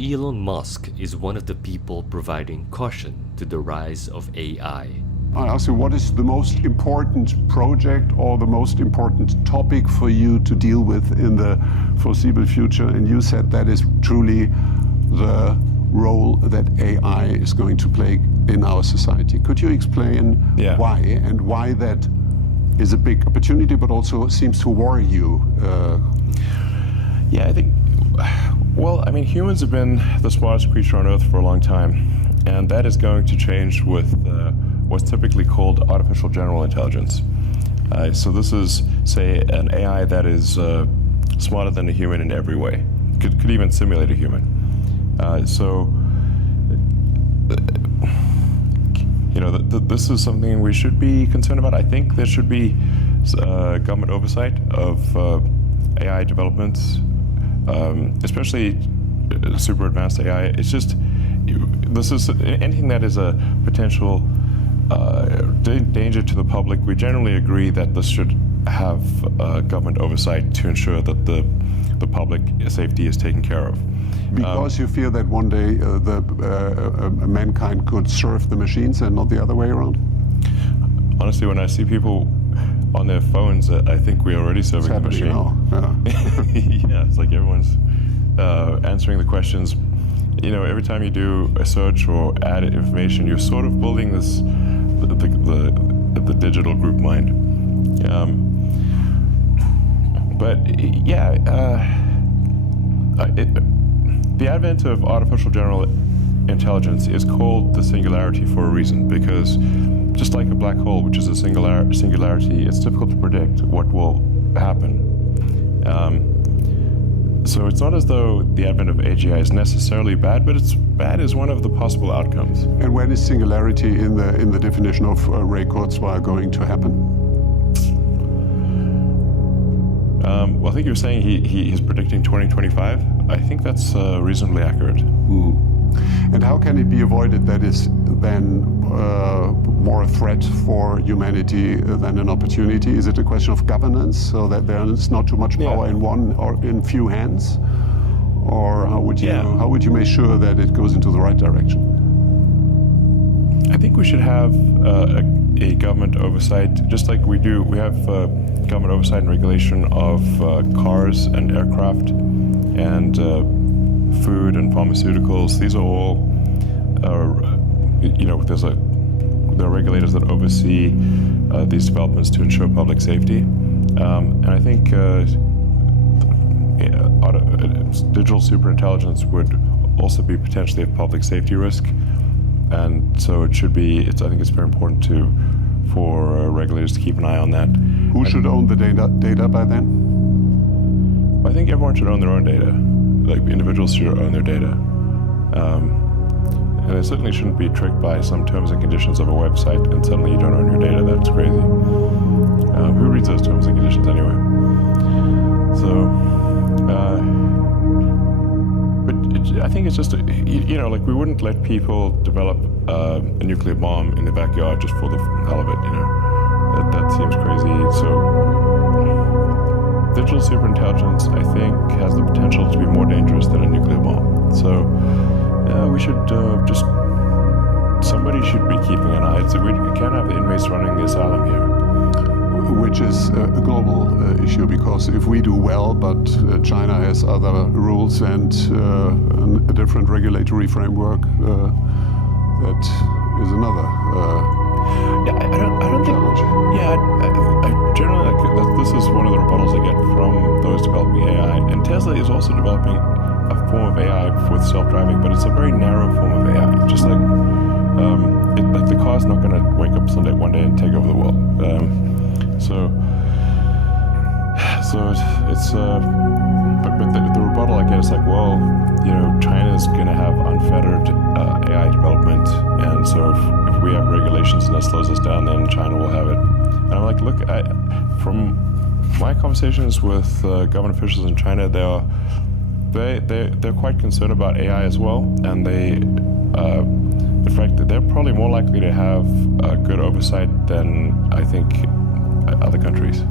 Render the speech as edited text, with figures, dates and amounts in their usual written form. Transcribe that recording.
Elon Musk is one of the people providing caution to the rise of AI. I ask you, what is the most important project or the most important topic for you to deal with in the foreseeable future? And you said that is truly the role that AI is going to play in our society. Could you explain why, and why that is a big opportunity, but also seems to worry you? I think, well, I mean, humans have been the smartest creature on Earth for a long time, and that is going to change with what's typically called artificial general intelligence. So this is, say, an AI that is smarter than a human in every way, could even simulate a human. This is something we should be concerned about. I think there should be government oversight of AI developments, especially super advanced AI. It's just, this is anything that is a potential danger to the public. We generally agree that this should have government oversight to ensure that the public safety is taken care of. Because you fear that one day mankind could serve the machines and not the other way around? Honestly, when I see people on their phones, I think we're already serving the machine. Now. Yeah, it's like everyone's answering the questions. You know, every time you do a search or add information, you're sort of building this, the digital group mind. The advent of artificial general intelligence is called the singularity for a reason, because just like a black hole, which is a singularity, it's difficult to predict what will happen. So it's not as though the advent of AGI is necessarily bad, but it's bad as one of the possible outcomes. And when is singularity in the definition of Ray Kurzweil going to happen? Well, I think you were saying he's predicting 2025. I think that's reasonably accurate. And how can it be avoided that is then more a threat for humanity than an opportunity? Is it a question of governance, so that there is not too much power in one or in few hands? Or how would you make sure that it goes into the right direction? I think we should have a government oversight, just like we do. We have government oversight and regulation of cars and aircraft and food and pharmaceuticals. These are all, there are regulators that oversee these developments to ensure public safety. And I think digital superintelligence would also be potentially a public safety risk. And so it should be, I think it's very important for regulators to keep an eye on that. Who should own the data by then? I think everyone should own their own data. Like, individuals should own their data. And it certainly shouldn't be tricked by some terms and conditions of a website and suddenly you don't own your data. That's crazy. Who reads those terms and conditions anyway? I think it's just, like, we wouldn't let people develop a nuclear bomb in the backyard just for the hell of it, That seems crazy. So digital superintelligence, I think, has the potential to be more dangerous than a nuclear bomb. So we should somebody should be keeping an eye. We can't have the inmates running the asylum here. Which is a global issue, because if we do well, but China has other rules and a different regulatory framework, that is another I don't challenge. I generally this is one of the rebuttals I get from those developing AI. And Tesla is also developing a form of AI with self-driving, but it's a very narrow form of AI. It's just like the car's not going to wake up one day and take over the world. But the rebuttal I get is like, well, China's going to have unfettered AI development, and so if we have regulations and that slows us down, then China will have it. And I'm like, look, from my conversations with government officials in China, they're quite concerned about AI as well, and in fact, they're probably more likely to have good oversight than I think other countries.